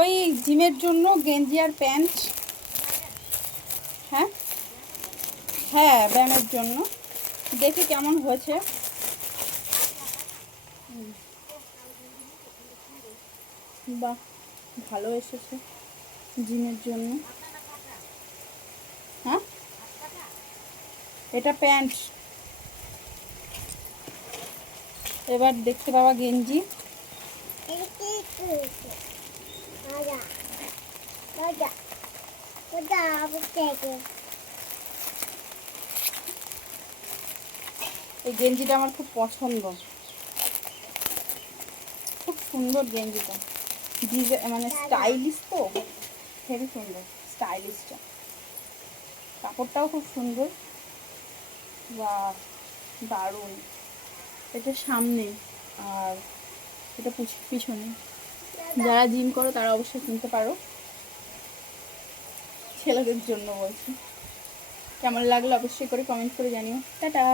ওই জিমের জন্য গেঞ্জি আর প্যান্ট। হ্যাঁ হ্যাঁ, ব্যায়ামের জন্য। দেখি কেমন হয়েছে। বাহ, ভালো এসেছে জিমের জন্য। হ্যাঁ, এটা প্যান্ট। এবার দেখতে পাবা গেঞ্জি। এই গেঞ্জিটা আমার খুব পছন্দ, খুব সুন্দর গেঞ্জিটা। মানে স্টাইলিশ তো, হেবি সুন্দর স্টাইলিশটা। কাপড়টাও খুব সুন্দর। বা দারুণ। এটা সামনে আর এটা পিছনে। যারা জিম করো তারা অবশ্যই কিনতে পারো। ছেলেদের জন্য বলছি। কেমন লাগলো অবশ্যই করে কমেন্ট করে জানিও। টাটা।